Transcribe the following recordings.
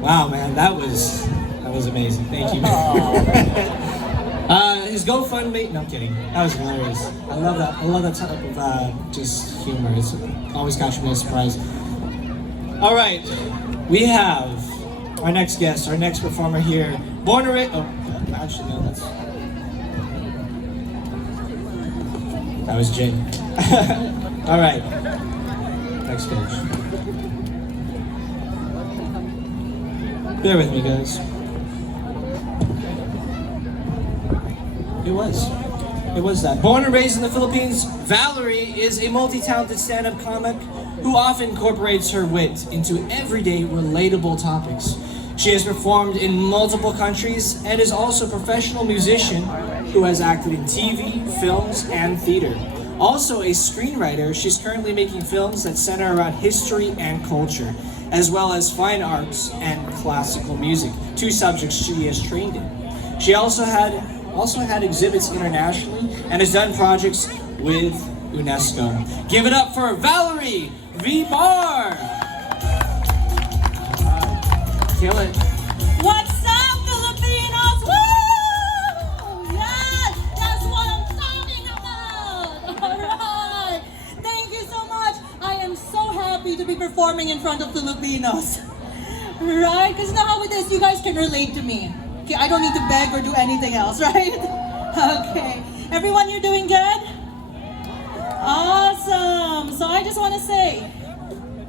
Wow, man, that was amazing. Thank you. His GoFundMe. No, I'm kidding. That was hilarious. I love that. I love that type of just humor. It's always catching me by surprise. All right, we have our next guest, our next performer here. Born and raised. Oh, actually, no, that was Jane. All right, next stage. Bear with me, guys. It was that. Born and raised in the Philippines, Valerie is a multi-talented stand-up comic who often incorporates her wit into everyday, relatable topics. She has performed in multiple countries and is also a professional musician who has acted in TV, films, and theater. Also a screenwriter, she's currently making films that center around history and culture, as well as fine arts and classical music, two subjects she has trained in. She also had exhibits internationally and has done projects with UNESCO. Give it up for Valerie Vibar! Kill it. What's up, Filipinos? Woo! Yes, that's what I'm talking about! Alright! Thank you so much. I am so happy to be performing in front of Filipinos. Right? Because now how it is, you guys can relate to me. Okay, I don't need to beg or do anything else, right? Okay. Everyone, you're doing good? Awesome. So I just want to say,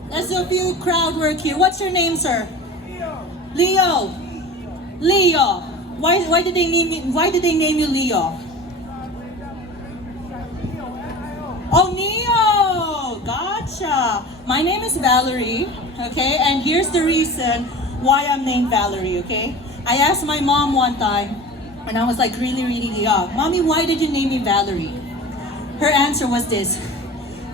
let's do a few crowd work here. What's your name, sir? Leo. Leo. Why did they name you Leo? Oh, Neo. Gotcha. My name is Valerie, okay? And here's the reason why I'm named Valerie, okay? I asked my mom one time, when I was like really young, Mommy, why did you name me Valerie? Her answer was this,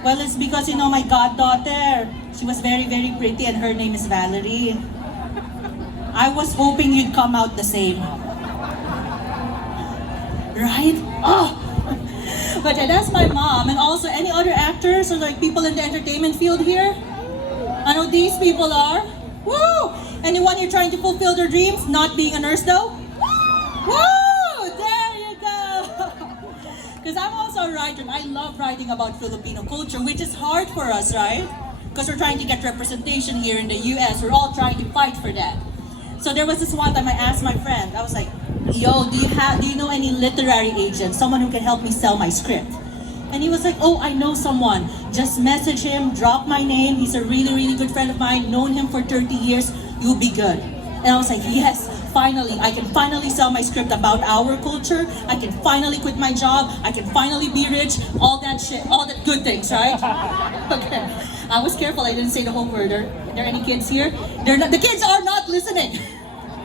well, it's because, you know, my goddaughter, she was very pretty and her name is Valerie. I was hoping you'd come out the same. Right? Oh! But yeah, that's my mom. And also, any other actors or like people in the entertainment field here? I know these people are. Woo! Anyone here trying to fulfill their dreams? Not being a nurse though? Woo! There you go! Because I'm also a writer and I love writing about Filipino culture, which is hard for us, right? Because we're trying to get representation here in the US. We're all trying to fight for that. So there was this one time I asked my friend, I was like, yo, do you know any literary agent? Someone who can help me sell my script? And he was like, oh, I know someone. Just message him, drop my name. He's a really good friend of mine. Known him for 30 years. You'll be good. And I was like, yes, finally. I can finally sell my script about our culture. I can finally quit my job. I can finally be rich. All that shit, all that good things, right? Okay. I was careful. I didn't say the whole word. Are there any kids here? The kids are not listening.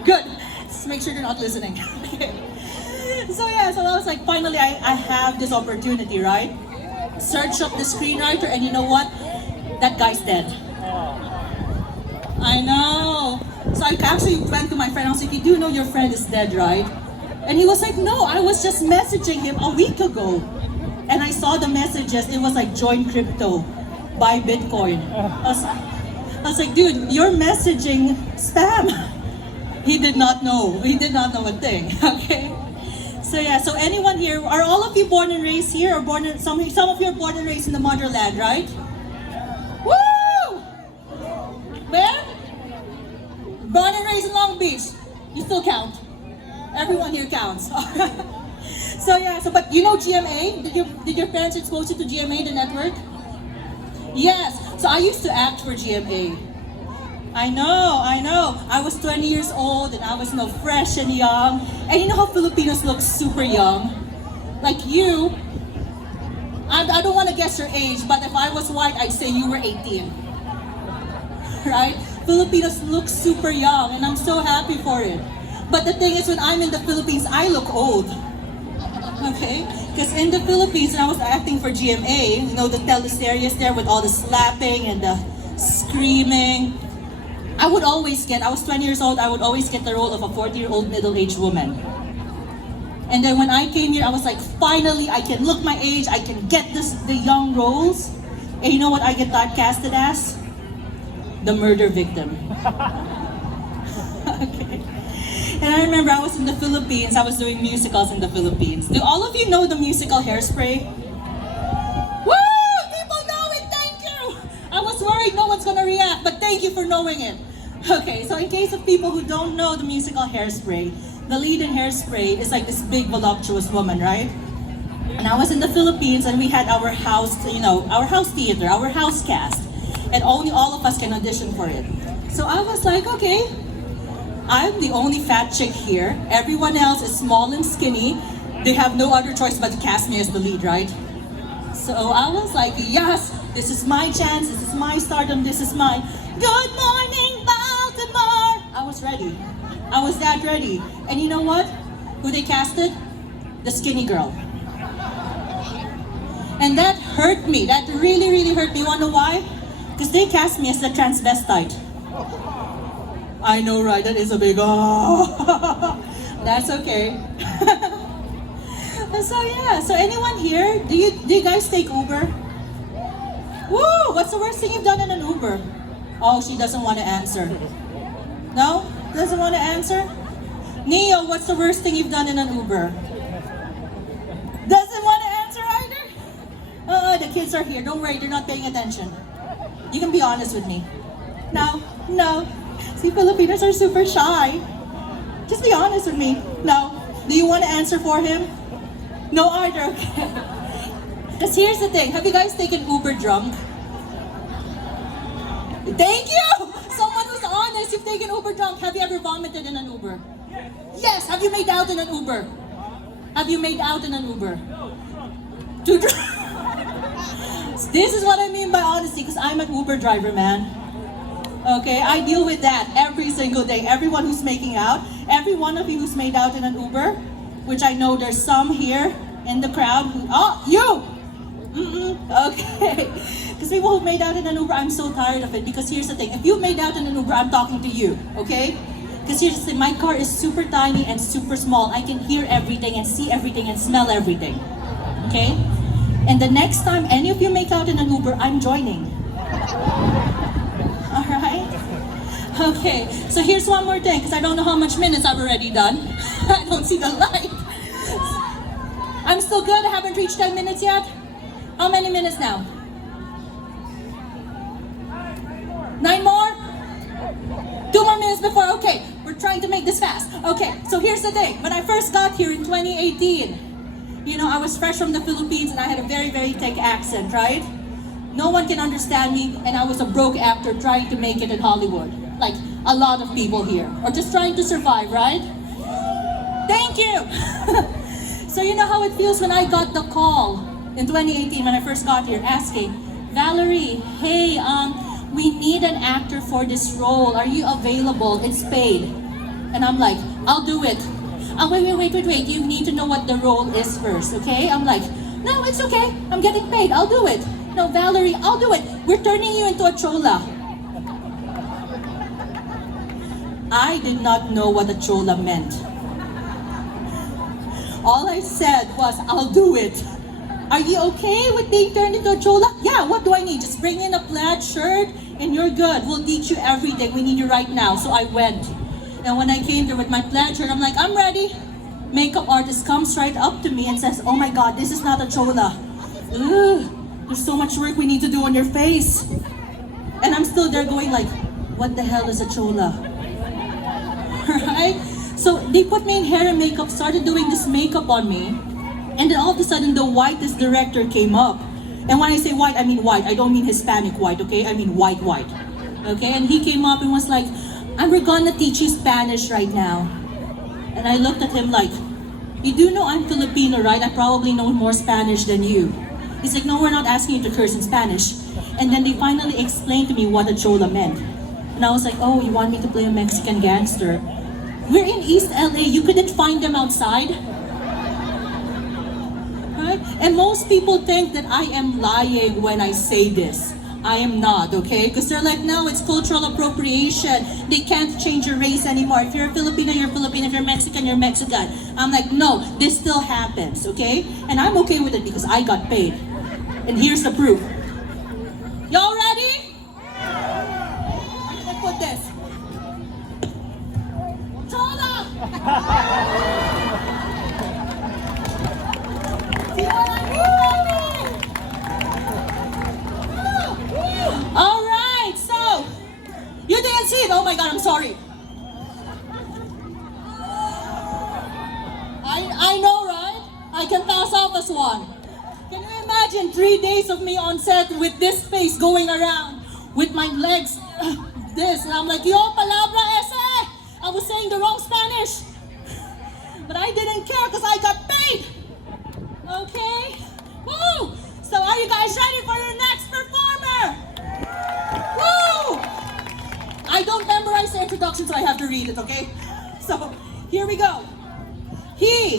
Good. Just make sure they're not listening. Okay. So yeah, so I was like, finally I have this opportunity, right? Search up the screenwriter and you know what? That guy's dead. I know. So I actually went to my friend, I was like, you do know your friend is dead, right? And he was like, no, I was just messaging him a week ago. And I saw the messages, it was like, join crypto, buy Bitcoin. I was like, dude, you're messaging spam. He did not know. He did not know a thing, okay? So yeah, so anyone here, are all of you born and raised here? Or some of you are born and raised in the motherland, right? Woo! Where? Born and raised in Long Beach. You still count. Everyone here counts. So yeah, but you know GMA? Did your parents expose you to GMA, the network? Yes. So I used to act for GMA. I know. I was 20 years old and I was fresh and young. And you know how Filipinos look super young? Like you, I don't want to guess your age, but if I was white, I'd say you were 18. Right? Filipinos look super young and I'm so happy for it. But the thing is, when I'm in the Philippines, I look old. Okay? Because in the Philippines, when I was acting for GMA, you know, the teleseries there with all the slapping and the screaming, I was 20 years old, I would always get the role of a 40-year-old middle-aged woman. And then when I came here, I was like, finally, I can look my age, I can get the young roles. And you know what I get typecasted as? The murder victim. And I remember I was in the Philippines, I was doing musicals in the Philippines. Do all of you know the musical Hairspray? Woo! People know it, thank you! I was worried no one's gonna react, but thank you for knowing it. Okay, so in case of people who don't know the musical Hairspray, the lead in Hairspray is like this big voluptuous woman, right? And I was in the Philippines and we had our house, our house theater, our house cast. And only all of us can audition for it. So I was like, okay, I'm the only fat chick here. Everyone else is small and skinny. They have no other choice but to cast me as the lead, right? So I was like, yes, this is my chance, this is my stardom, this is my good morning, Baltimore. I was ready. I was that ready. And you know what? Who they casted? The skinny girl. And that hurt me. That really, really hurt me. You wanna know why? Because they cast me as the transvestite. I know, right? That is a big That's okay. So yeah. So anyone here? Do you guys take Uber? Woo! What's the worst thing you've done in an Uber? Oh, she doesn't want to answer. No? Doesn't want to answer? Neo, what's the worst thing you've done in an Uber? Doesn't want to answer either? The kids are here. Don't worry, they're not paying attention. You can be honest with me. No. See, Filipinos are super shy. Just be honest with me. No. Do you want to answer for him? No either, okay. Because here's the thing. Have you guys taken Uber drunk? Thank you! Someone who's honest, you've taken Uber drunk. Have you ever vomited in an Uber? Yes. Have you made out in an Uber? Have you made out in an Uber? Too drunk. This is what I mean by honesty, because I'm an Uber driver, man. Okay, I deal with that every single day. Everyone who's making out, every one of you who's made out in an Uber, which I know there's some here in the crowd who, you! Okay. Because people who made out in an Uber, I'm so tired of it. Because here's the thing, if you made out in an Uber, I'm talking to you, okay? Because here's the thing, my car is super tiny and super small. I can hear everything and see everything and smell everything, okay? And the next time any of you make out in an Uber, I'm joining. Alright? Okay, so here's one more thing, because I don't know how much minutes I've already done. I don't see the light. I'm still good, I haven't reached 10 minutes yet. How many minutes now? 9 more? 2 more minutes before, okay. We're trying to make this fast. Okay, so here's the thing. When I first got here in 2018, I was fresh from the Philippines and I had a very, very thick accent, right? No one can understand me and I was a broke actor trying to make it in Hollywood. Like a lot of people here. Or just trying to survive, right? Thank you! So you know how it feels when I got the call in 2018 when I first got here asking, Valerie, hey, we need an actor for this role. Are you available? It's paid. And I'm like, I'll do it. Wait. You need to know what the role is first, okay? I'm like, no, it's okay. I'm getting paid. I'll do it. No, Valerie, I'll do it. We're turning you into a chola. I did not know what a chola meant. All I said was, I'll do it. Are you okay with being turned into a chola? Yeah, what do I need? Just bring in a plaid shirt and you're good. We'll teach you everything. We need you right now. So I went. And when I came there with my plaid shirt, I'm like, I'm ready. Makeup artist comes right up to me and says, oh my God, this is not a chola. Ugh, there's so much work we need to do on your face. And I'm still there going like, what the hell is a chola? Right? So they put me in hair and makeup, started doing this makeup on me. And then all of a sudden, the whitest director came up. And when I say white, I mean white. I don't mean Hispanic white, okay? I mean white. Okay? And he came up and was like, we're gonna teach you Spanish right now. And I looked at him like, you do know I'm Filipino, right? I probably know more Spanish than you. He's like, no, we're not asking you to curse in Spanish. And then they finally explained to me what a chola meant. And I was like, oh, you want me to play a Mexican gangster? We're in East LA, you couldn't find them outside. Right? And most people think that I am lying when I say this. I am not, okay? Because they're like, no, it's cultural appropriation. They can't change your race anymore. If you're a Filipino, you're Filipino. If you're Mexican, you're Mexican. I'm like, no, this still happens, okay? And I'm okay with it because I got paid. And here's the proof. Y'all ready? I'm gonna put this. Chola! All right, so you didn't see it. Oh my God, I'm sorry. I know, right? I can pass off as one. Can you imagine 3 days of me on set with this face going around, with my legs this, and I'm like, yo, palabra ese! I was saying the wrong Spanish. But I didn't care because I got paid. Okay? Woo! So are you guys ready for your next performer? Woo! I don't memorize the introduction, so I have to read it, okay? So here we go. He